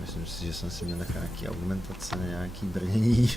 Myslím si, že jsem si měl nechat nějaký augmentace, nějaký brnění.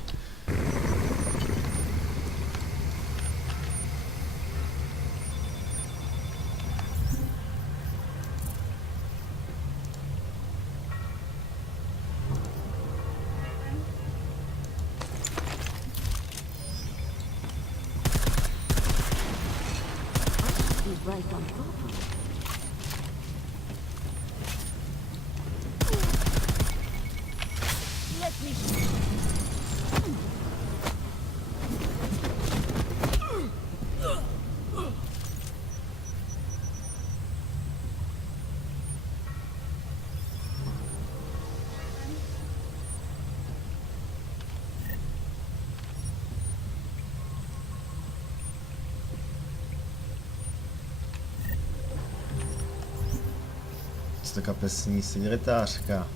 To kapesní sekretářka.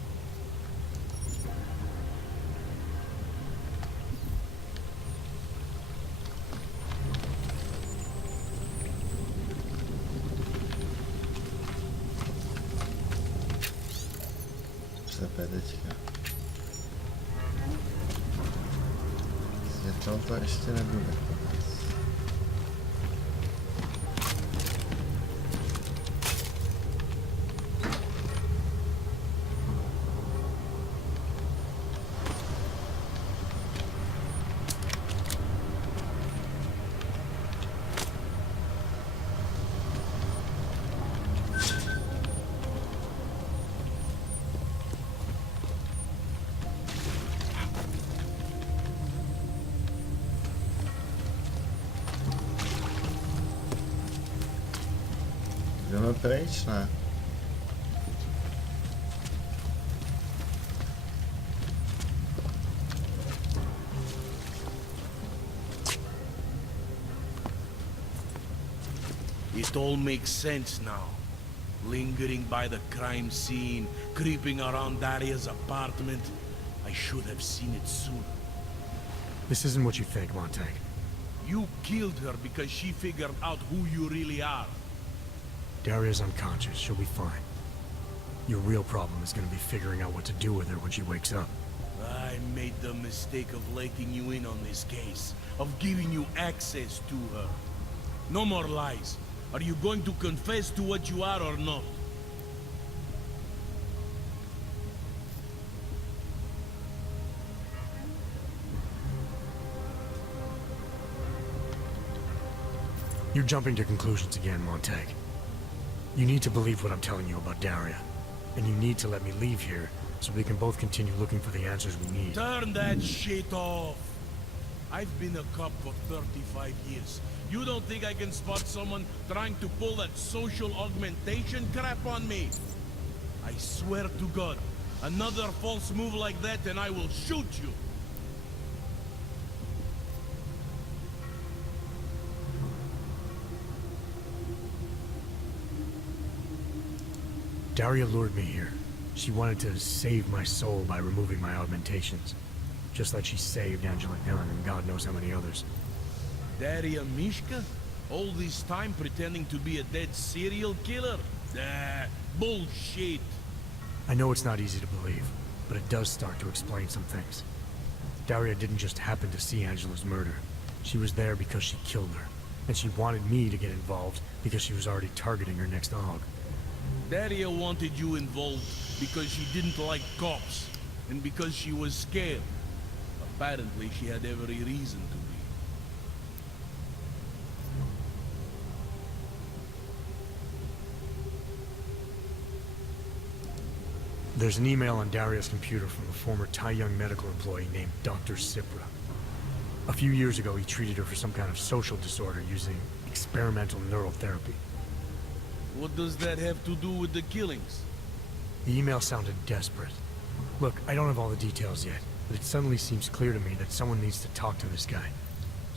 Přepe teďka. Světlo to ještě nebude. Jdeme pryč, ne? It all makes sense now. Lingering by the crime scene, creeping around Daria's apartment. I should have seen it sooner. This isn't what you think, Montag. You killed her because she figured out who you really are. Daria's unconscious. She'll be fine. Your real problem is gonna be figuring out what to do with her when she wakes up. I made the mistake of letting you in on this case, of giving you access to her. No more lies. Are you going to confess to what you are or not? You're jumping to conclusions again, Montag. You need to believe what I'm telling you about Daria. And you need to let me leave here, so we can both continue looking for the answers we need. Turn that shit off! I've been a cop for 35 years. You don't think I can spot someone trying to pull that social augmentation crap on me? I swear to God, another false move like that and I will shoot you! Daria lured me here. She wanted to save my soul by removing my augmentations. Just like she saved Angela Gunn and God knows how many others. Daria Mishka? All this time pretending to be a dead serial killer? Bullshit! I know it's not easy to believe, but it does start to explain some things. Daria didn't just happen to see Angela's murder. She was there because she killed her. And she wanted me to get involved because she was already targeting her next aug. Daria wanted you involved because she didn't like cops, and because she was scared. Apparently, she had every reason to be. There's an email on Daria's computer from a former Tai Young medical employee named Dr. Cipra. A few years ago, he treated her for some kind of social disorder using experimental neural therapy. What does that have to do with the killings? The email sounded desperate. Look, I don't have all the details yet, but it suddenly seems clear to me that someone needs to talk to this guy.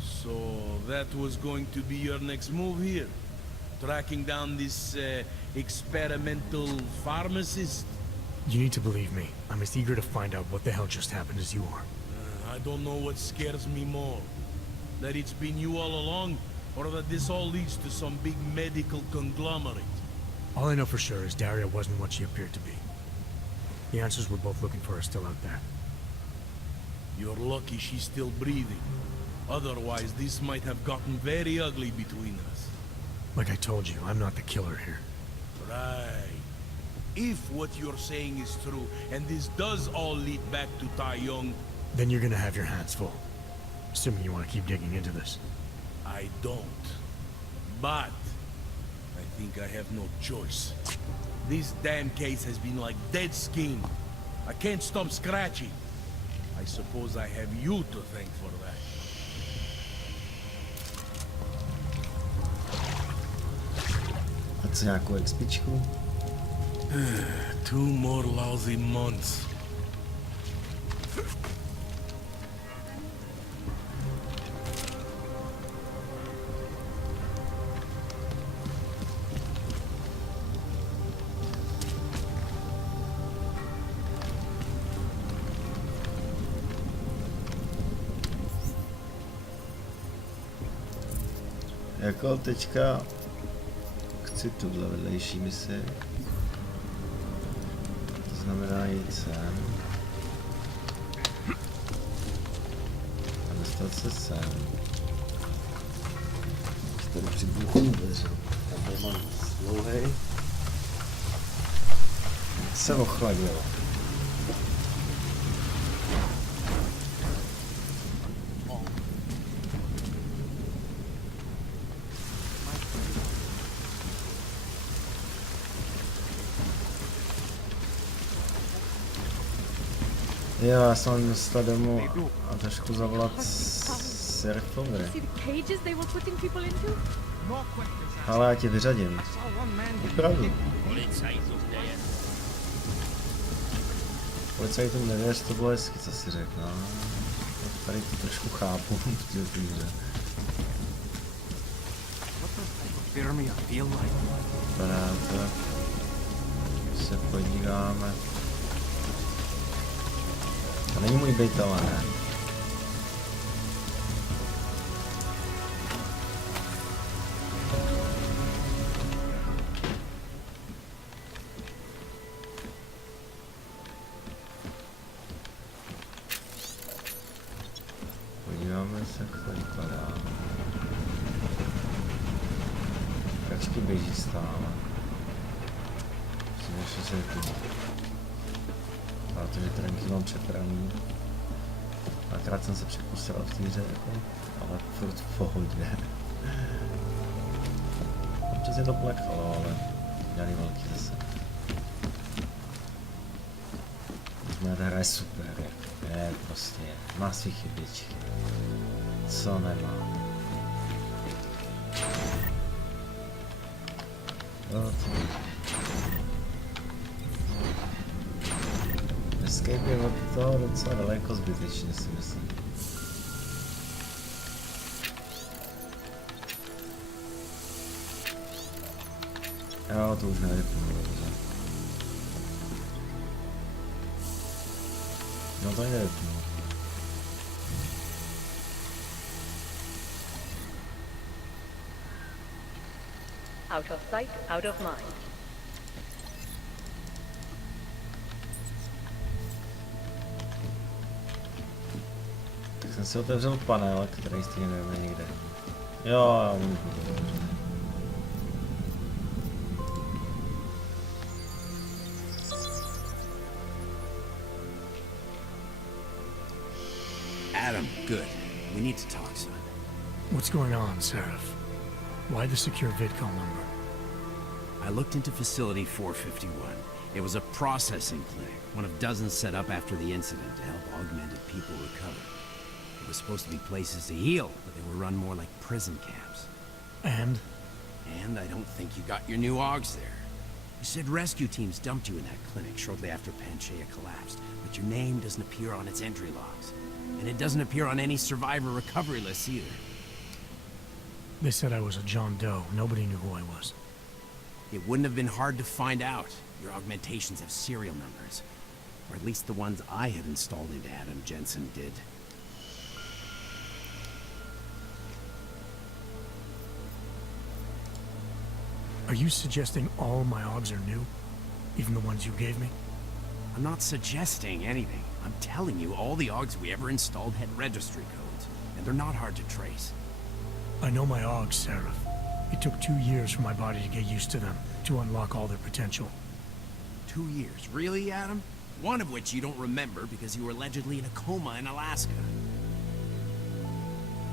So that was going to be your next move here? Tracking down this, experimental pharmacist? You need to believe me. I'm as eager to find out what the hell just happened as you are. I don't know what scares me more. That it's been you all along, or that this all leads to some big medical conglomerate. All I know for sure is Daria wasn't what she appeared to be. The answers we're both looking for are still out there. You're lucky she's still breathing. Otherwise, this might have gotten very ugly between us. Like I told you, I'm not the killer here. Right. If what you're saying is true, and this does all lead back to Tai Yong, Then you're gonna have your hands full. Assuming you want to keep digging into this. I don't. But I think I have no choice. This damn case has been like dead skin. I can't stop scratching. I suppose I have you to thank for that. A co, nějakou expičku? 2 more lousy months. Jako teďka chci tuhle vedlejší misi. To znamená jít sem. A dostat se sem. Tady přibuchu dveře. Tady mám dlouhej. Se ochladilo. Jo, já jsem dostal domů a trošku zavolat surfovery. Ale já tě vyřadím. Opravdu. Policajtům nevěř, to bylo hezky, co si řekl, no. Tady to trošku chápu v té hře. Vypadá to, když se podíváme. To není můj byt, ale ne. Podíváme se, jak to vypadá. Kačky běží stále. Musím ještě se vypnout. Protože trenky mám přepraný. Akrát jsem se překustil v té hře, jako, ale furt v pohodě. Občas je to plekalo, ale dělali velký zase. Moje hra je super, je prostě, má svý chybičky. Co nemá? No, Escape je od toho docela daleko zbytečně, si myslím. Jo, to už nevypnu, dobře. No to nevypnu. Out of sight, out of mind. Tak jsem si otevřel panel, který stejně nevíme nikde. Jo, Adam, good. We need to talk, son. What's going on, Seraph? Why the secure vidcall number? I looked into Facility 451. It was a processing clinic, one of dozens set up after the incident to help augmented people recover. It was supposed to be places to heal, but they were run more like prison camps. And? And I don't think you got your new AUGs there. You said rescue teams dumped you in that clinic shortly after Panchaea collapsed, but your name doesn't appear on its entry logs. And it doesn't appear on any survivor recovery lists either. They said I was a John Doe. Nobody knew who I was. It wouldn't have been hard to find out. Your augmentations have serial numbers. Or at least the ones I had installed into Adam Jensen did. Are you suggesting all my AUGs are new? Even the ones you gave me? I'm not suggesting anything. I'm telling you, all the AUGs we ever installed had registry codes, and they're not hard to trace. I know my AUGs, Seraph. It took 2 years for my body to get used to them, to unlock all their potential. 2 years? Really, Adam? One of which you don't remember because you were allegedly in a coma in Alaska.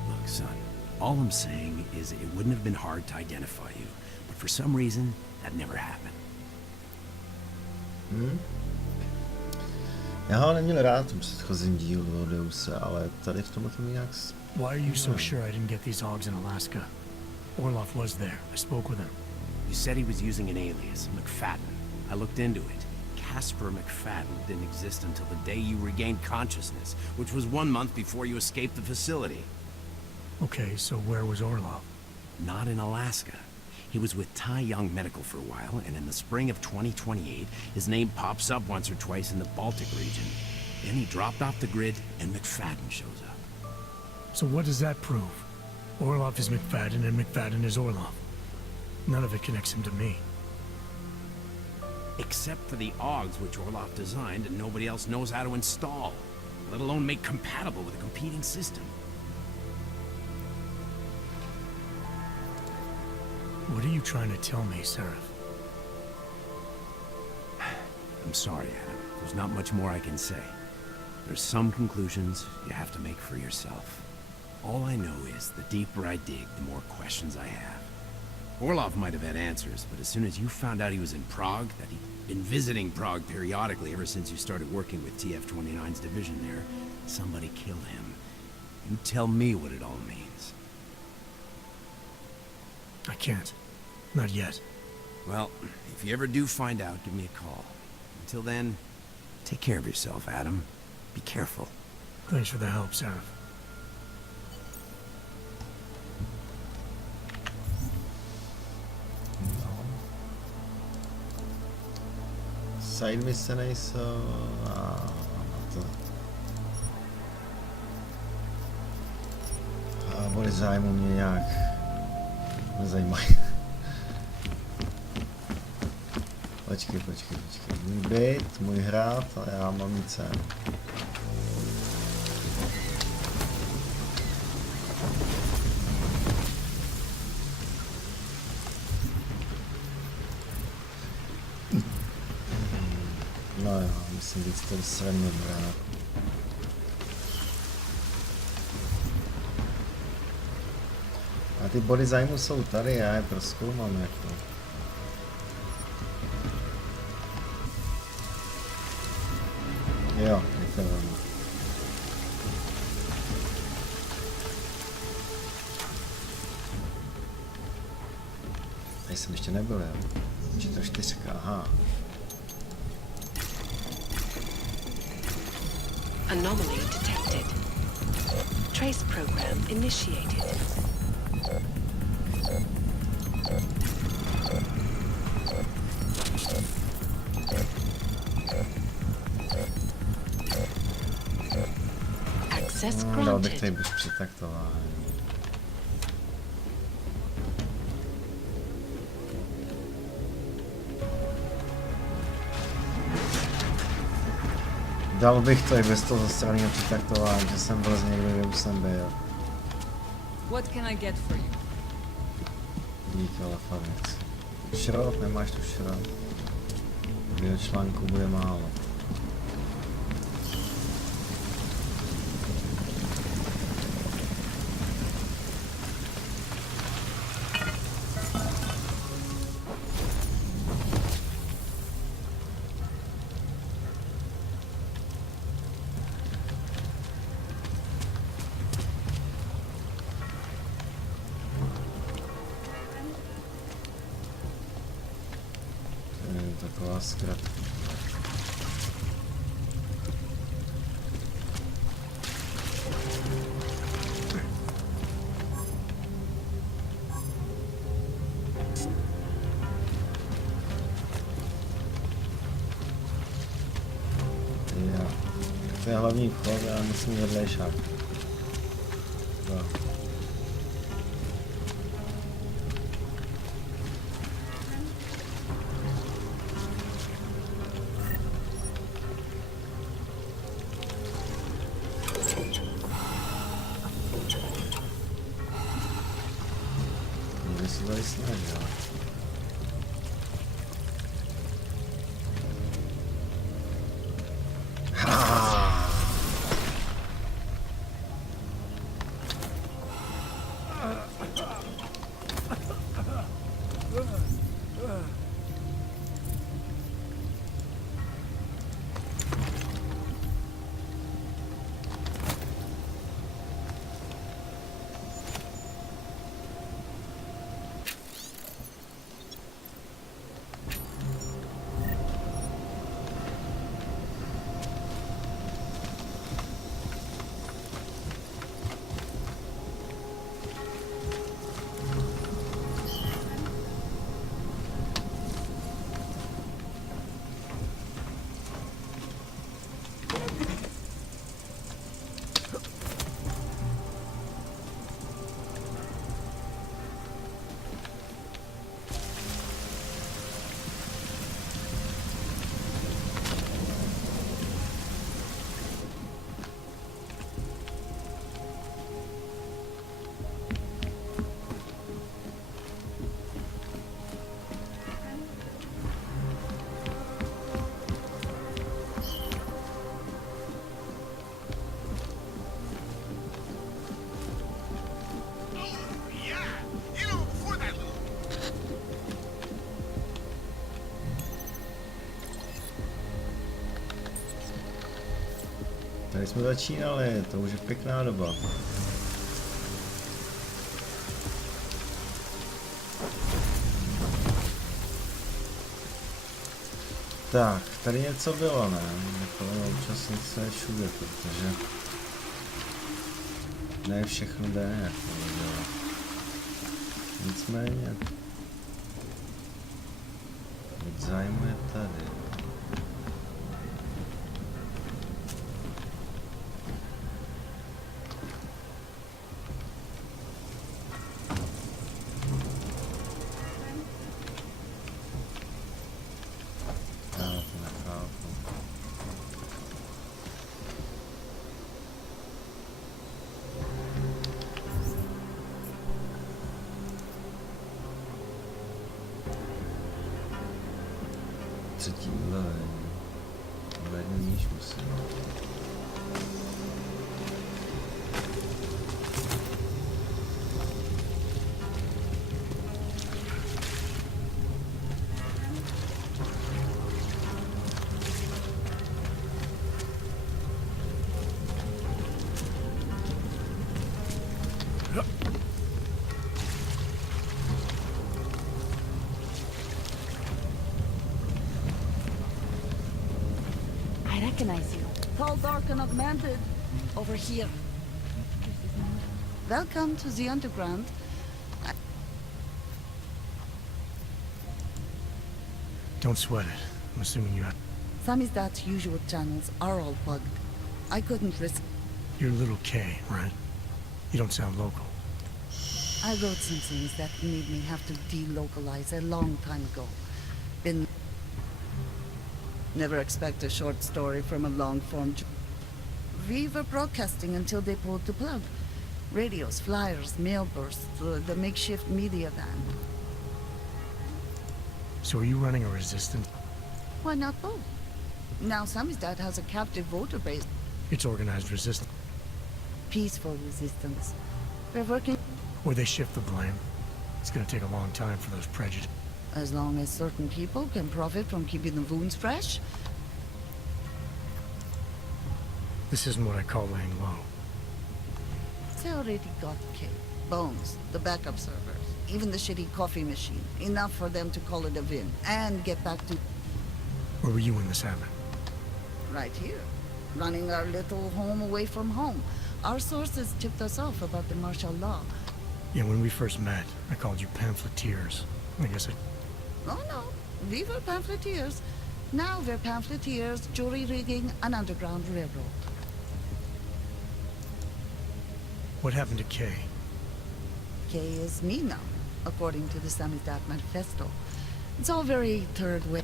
Look, son, all I'm saying is it wouldn't have been hard to identify you, but for some reason, that never happened. Já ho neměl rád v tom předchozím dílu o Deuse, ale tady v tomhle tomu nějak... Why are you so sure I didn't get these AUGs in Alaska? Orloff was there. I spoke with him. You said he was using an alias, McFadden. I looked into it. Casper McFadden didn't exist until the day you regained consciousness, which was 1 month before you escaped the facility. Okay, so where was Orloff? Not in Alaska. He was with Tai Young Medical for a while, and in the spring of 2028, his name pops up once or twice in the Baltic region. Then he dropped off the grid, and McFadden shows up. So what does that prove? Orloff is McFadden, and McFadden is Orloff. None of it connects him to me. Except for the AUGs which Orloff designed and nobody else knows how to install, let alone make compatible with a competing system. What are you trying to tell me, Seraph? I'm sorry, Adam. There's not much more I can say. There's some conclusions you have to make for yourself. All I know is the deeper I dig, the more questions I have. Orloff might have had answers, but as soon as you found out he was in Prague, that he'd been visiting Prague periodically ever since you started working with TF-29's division there, somebody killed him. You tell me what it all means. I can't. Not yet. Well, if you ever do find out, give me a call. Until then, take care of yourself, Adam. Be careful. Thanks for the help, Seraph. Side mise nejsou a to. A body zájmu mě nějak nezajímají. Počkej. Můj byt, můj hrad, ale já mám nic cenu. No jo, musím víc to srně brát. A ty body zájmu jsou tady, já je prozkoumám jako. Jo, je to ono. Tady jsem ještě nebyl, jo. Či to 4, aha. Anomaly detected. Trace program initiated. Access Dal bych granted. tady bez přetaktování. Dal bych to i bez toho zastraného přetaktování, že jsem vlez někde, kde už jsem byl. What can I get for you? Díky, ale fakt. Šrot, nemáš tu šrot. Video článku bude málo. Taková zkratka. To je hlavní vchod a musím vedlejšák. No. snažil. Tady jsme začínali, to už je pěkná doba. Tak, tady něco bylo, ne? Jako občas něco je všude, protože ne všechno jde, jak to dělat. Nicméně, teď zájmu je tady. Třetí úroveň. Uvedný níž musím. Recognize you. Tall, dark, and augmented. Over here. Welcome to the underground. Don't sweat it. I'm assuming you have... Samizdat's usual channels are all bugged. I couldn't risk... You're little K, right? You don't sound local. I wrote some things that made me have to delocalize a long time ago. Been... Never expect a short story from a long-form... We were broadcasting until they pulled the plug. Radios, flyers, mail bursts, the makeshift media van. So are you running a resistance? Why not both? Now Samizdat has a captive voter base. It's organized resistance. Peaceful resistance. We're working... Or they shift the blame. It's gonna take a long time for those prejudices. As long as certain people can profit from keeping the wounds fresh. This isn't what I call laying low. They already got K. Bones, the backup servers, even the shitty coffee machine. Enough for them to call it a win and get back to... Where were you when this happened? Right here. Running our little home away from home. Our sources tipped us off about the martial law. Yeah, when we first met, I called you pamphleteers. I guess I... Oh no, we were pamphleteers. Now we're pamphleteers, jury rigging, an underground railroad. What happened to Kay? Kay is me now, according to the Samizdat manifesto. It's all very third way.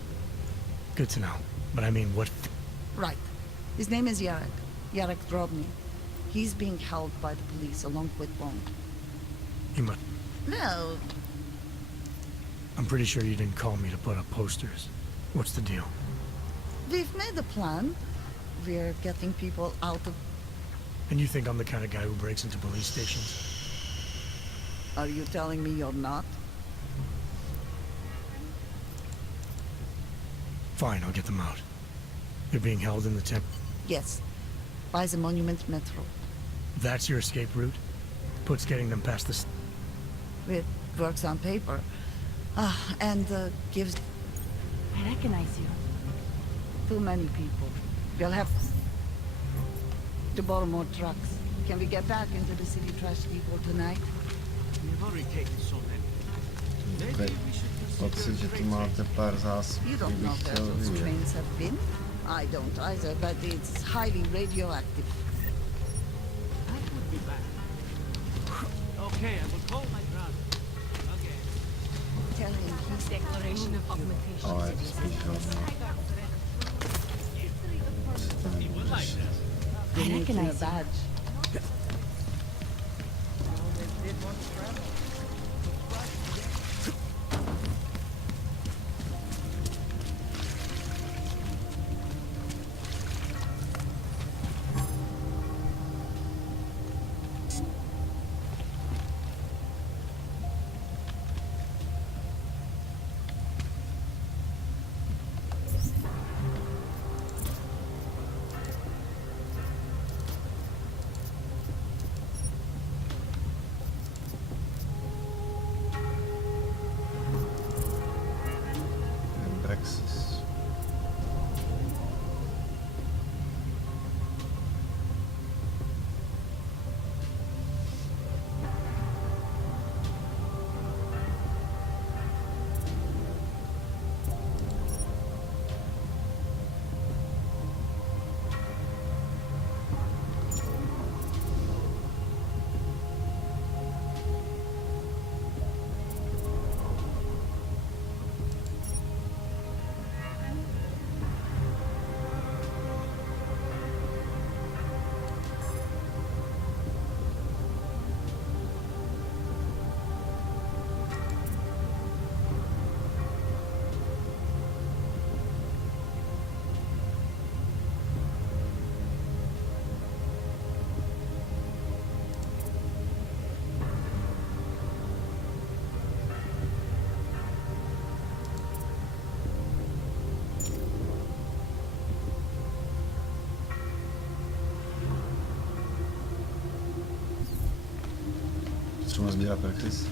Good to know. But I mean, what... Right. His name is Yarek. Yarek Drobny. He's being held by the police along with Bond. You must... Well, I'm pretty sure you didn't call me to put up posters. What's the deal? We've made a plan. We're getting people out of... And you think I'm the kind of guy who breaks into police stations? Are you telling me you're not? Fine, I'll get them out. They're being held in the temp. Yes. By the Monument Metro. That's your escape route? Puts getting them past the... It works on paper. And gives I recognize you. too many people. We'll have to borrow more trucks. Can we get back into the city trash depot tonight? We've already taken so many. Tutaj pocit, že tu máte pár zásob, You don't know bych where chtěl those vidět. trains have been? I don't either, but it's highly radioactive. I would be back. Okay, I will call my brother. Okay. Tell him he's Declaration of augmentation. Ale je to spíš hrozné. Co to nebudu řešit. They I make him a recognize you. badge. Brexis. Třeba sbírat Brexis.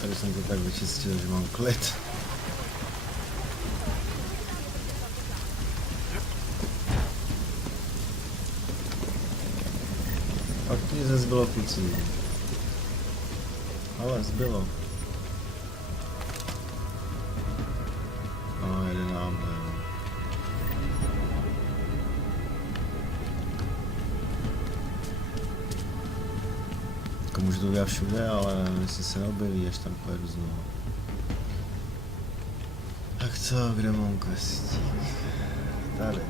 Tady jsem to tak vyčistil, že mám klid. Fakt nic nezbylo kluci. Ale zbylo. No, jede nám. Jako můžu to udělat všude, ale jestli se neobjeví, až tam pojedu znovu. Tak co, kde mám questík? Tady.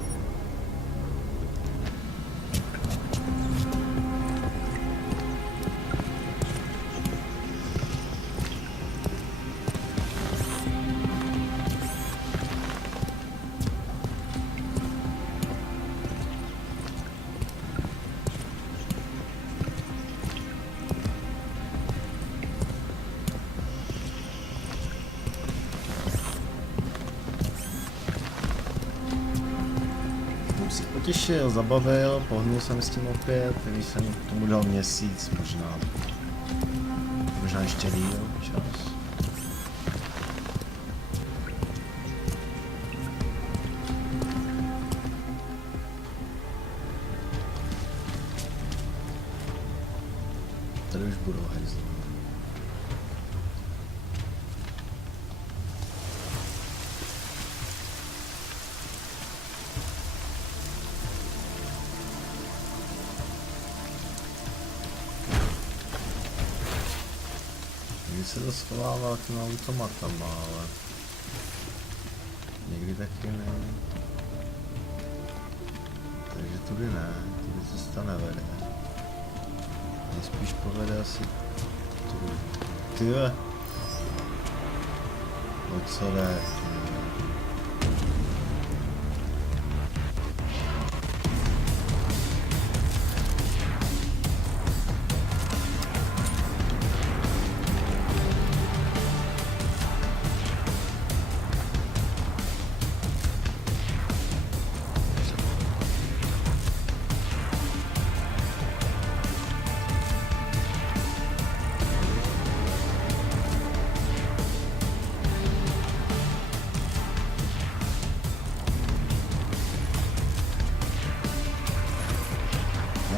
Potěšil, zabavil, pohnul jsem s tím opět, když jsem tomu dal měsíc, možná ještě díl čas. Tady už budou hajzly. někdy se to schovával těma automatama, ale někdy taky ne. Takže tudy ne, tudy cesta nevede. Nejspíš povede asi tudy. Tyhle! O co jde?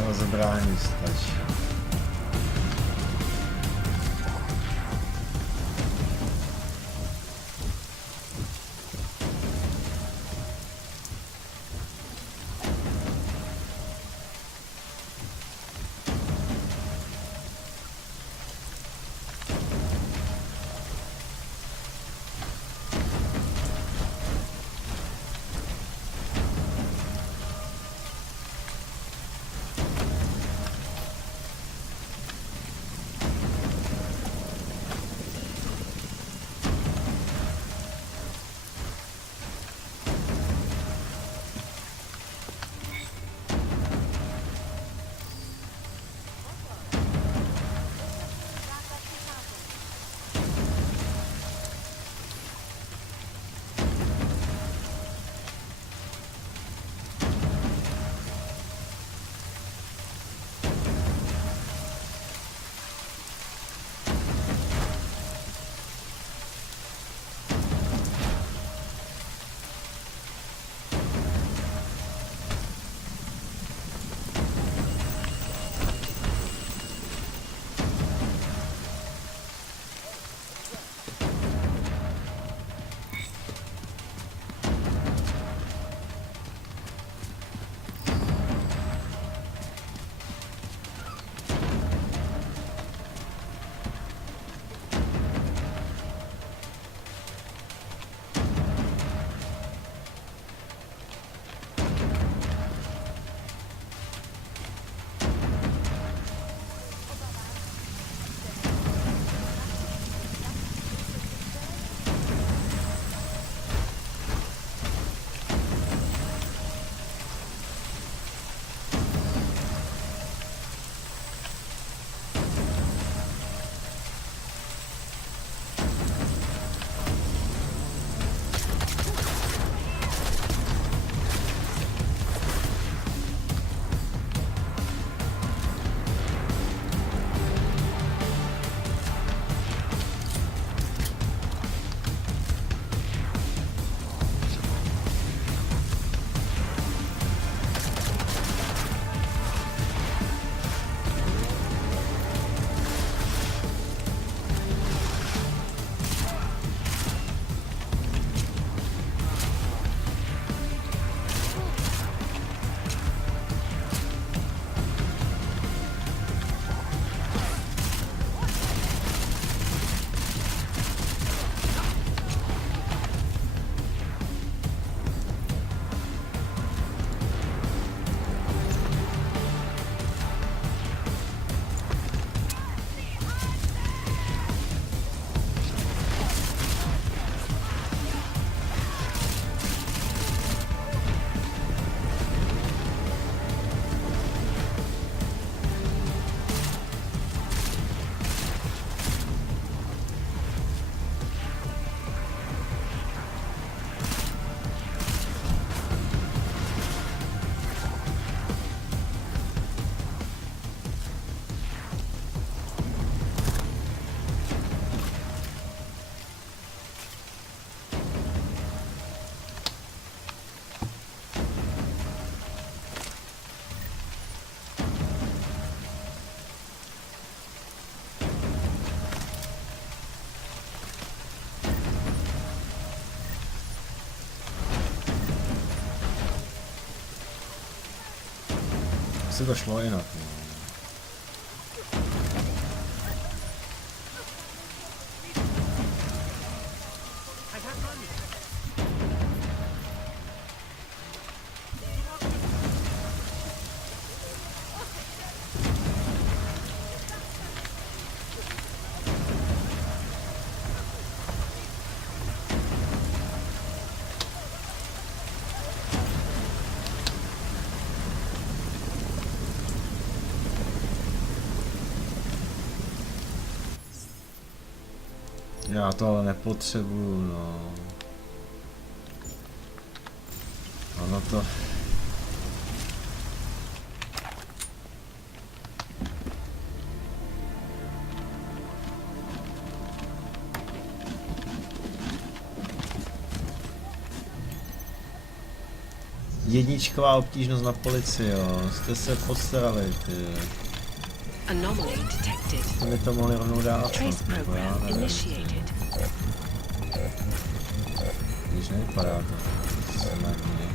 Rozebrání stačí. Asi to šlo jinak. No. Já to ale nepotřebuju, no. Ono to... Jedničková obtížnost na policii, jo. Jste se postarali, ty. Anomaly detected. Jste mi to mohli rovnou dát, Trace no, nebo já program nevím. initiated. Když nevypadá to. Snadně.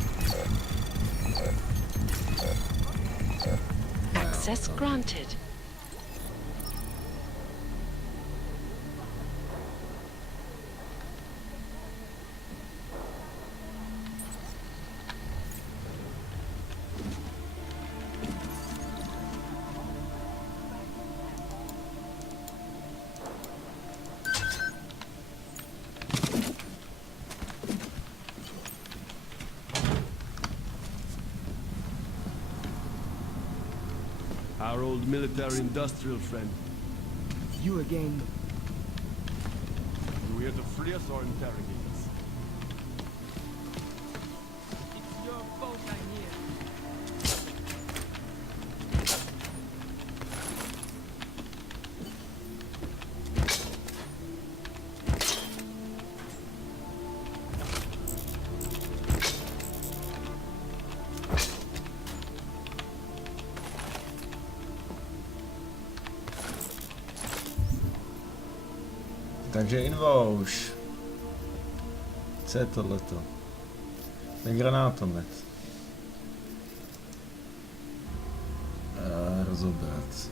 Access granted. Our old military-industrial friend. You again. You here to free us or interrogate us? It's your fault I'm here. Takže invož. Co je tohleto? Ten granátomet. Rozobrat.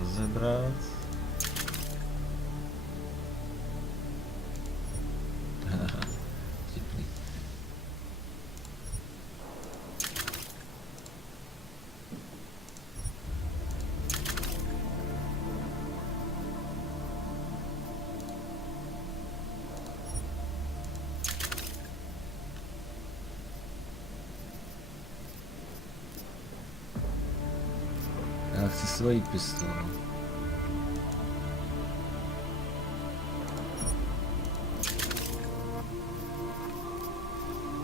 Rozebrat. Vtipný. Já chci svoji pistoli.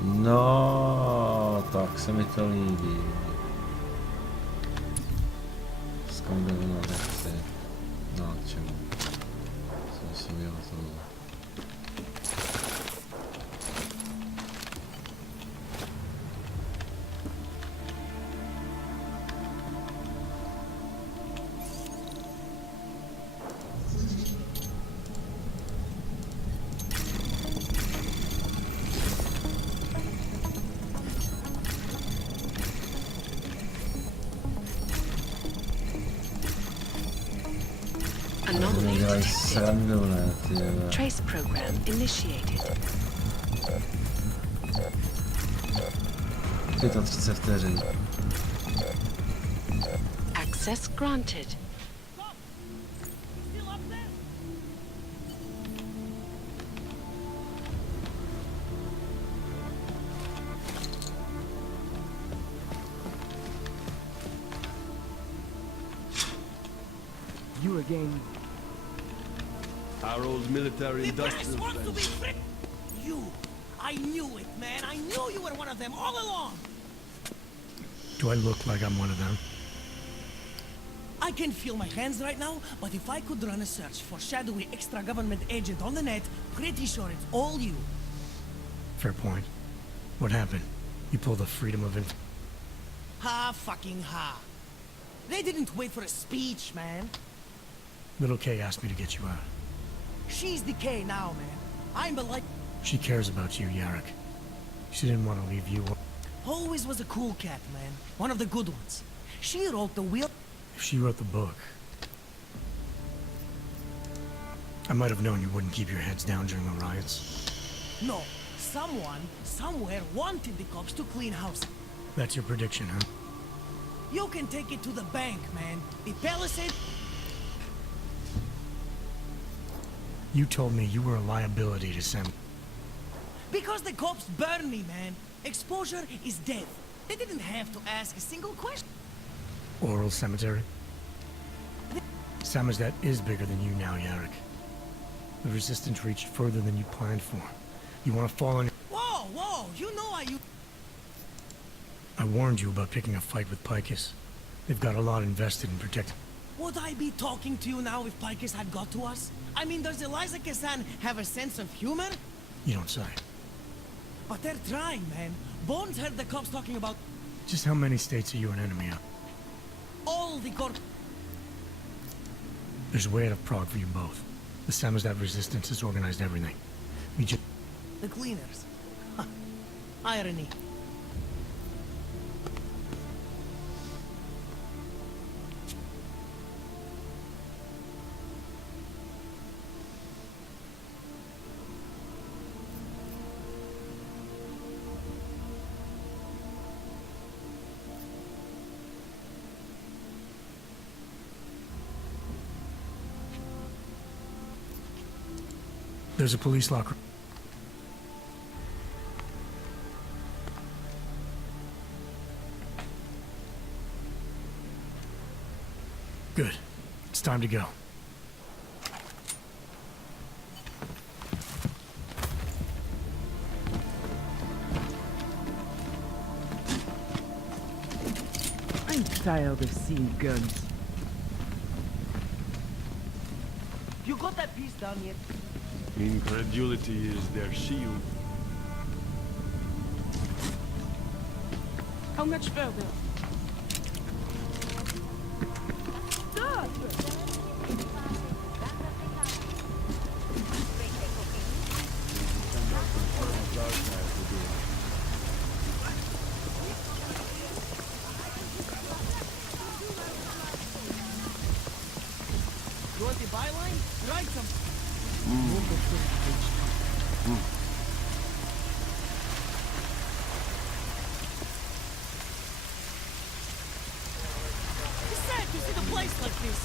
No, tak se mi to líbí. Zkombinovat nechci. No, k čemu? Jsem si udělal tohle. Anomaly Dělají detected. srandu, ne, ty vole. Trace program initiated. 35 vteřin. Access granted. You again. Our old military-industrial friend. You! I knew it, man! I knew you were one of them all along! Do I look like I'm one of them? I can feel my hands right now, but if I could run a search for shadowy extra-government agent on the net, pretty sure it's all you. Fair point. What happened? You pulled the freedom of inf- Ha fucking ha. They didn't wait for a speech, man. Little K asked me to get you out. She's the K now, man. I'm the like... She cares about you, Yarrick. She didn't want to leave you. Always was a cool cat, man. One of the good ones. She wrote the wheel... If she wrote the book, I might have known you wouldn't keep your heads down during the riots. No. Someone, somewhere wanted the cops to clean house. That's your prediction, huh? You can take it to the bank, man. The Palisade... You told me you were a liability to Sam. Because the cops burned me, man. Exposure is death. They didn't have to ask a single question. Oral cemetery? Samizdat is bigger than you now, Yarrick. The Resistance reached further than you planned for. You want to fall on... Whoa, whoa, you know I warned you about picking a fight with Picus. They've got a lot invested in protecting... Would I be talking to you now if Picus had got to us? I mean, does Eliza Kazan have a sense of humor? You don't say. But they're trying, man. Bones heard the cops talking about Just how many states are you an enemy of? all the corp... There's a way out of Prague for you both. The Samizdat Resistance has organized everything. We just... The cleaners. Ha. Irony. There's a police locker. Good. It's time to go. I'm tired of seeing guns. You got that piece down yet? Incredulity is their shield. How much further? You want the byline? Write some. It's sad to see the place like this.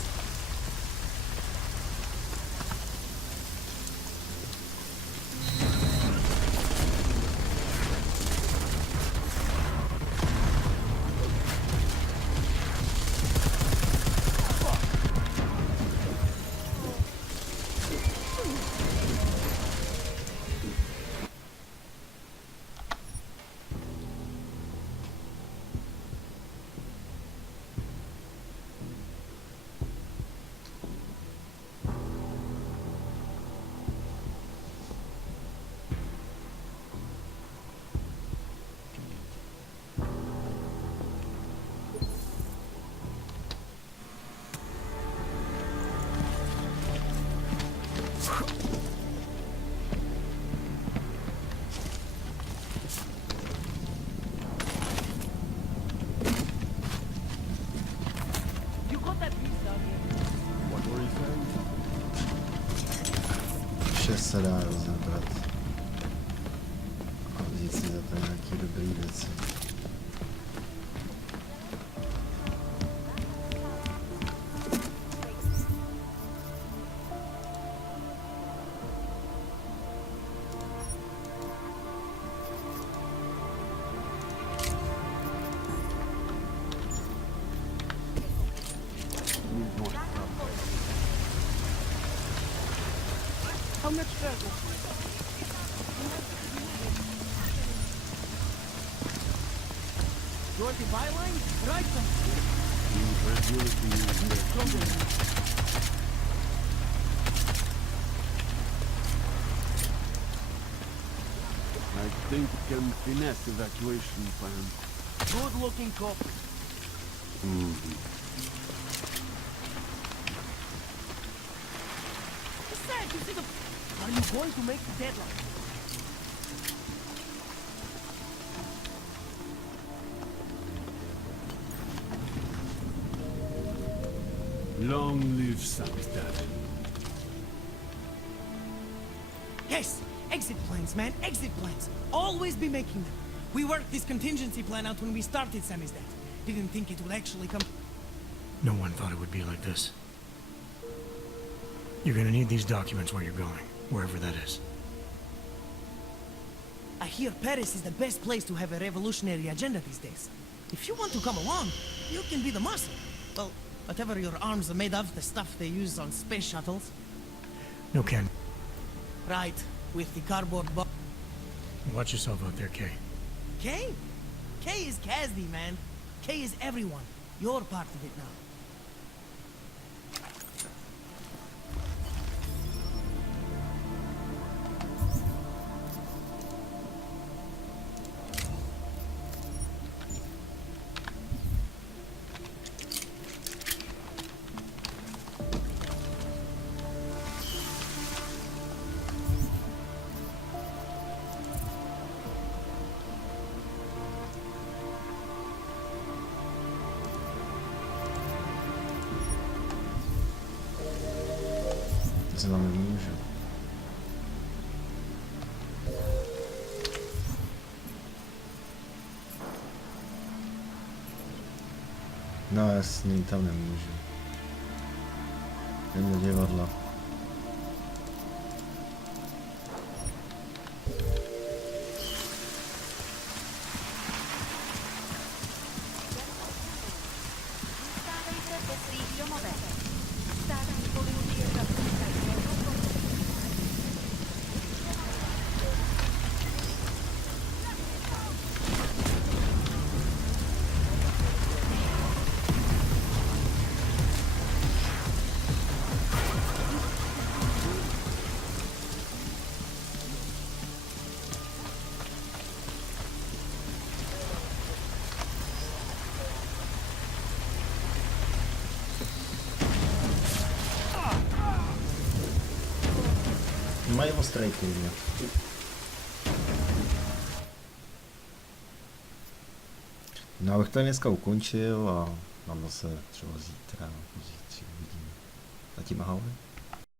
You got that piece down here? What were you saying? Vše se dá rozebrat. A vzít si za to nějaký dobrý věci. How much further? You want the byline? Write some. Incredulity is their shield. I think we can finesse evacuation plan. Good looking cop. It's sad to see the... Are you going to make the deadline? Long live Samizdat. Yes! Exit plans, man. Exit plans. Always be making them. We worked this contingency plan out when we started Samizdat. Didn't think it would actually come... No one thought it would be like this. You're gonna need these documents where you're going, wherever that is. I hear Paris is the best place to have a revolutionary agenda these days. If you want to come along, you can be the muscle. Well, Whatever your arms are made of, the stuff they use on space shuttles. No, Ken. Right, with the cardboard box. Watch yourself out there, Kay. Kay? Kay is Kasdi, man. Kay is everyone. You're part of it now. Co tam můžu? No jasný, tam nemůžu. Jdem do divadla. Mají ostrý kůň. No, abych to dneska ukončil a mám zase třeba zítra, zítří uvidíme. Zatím ahoj.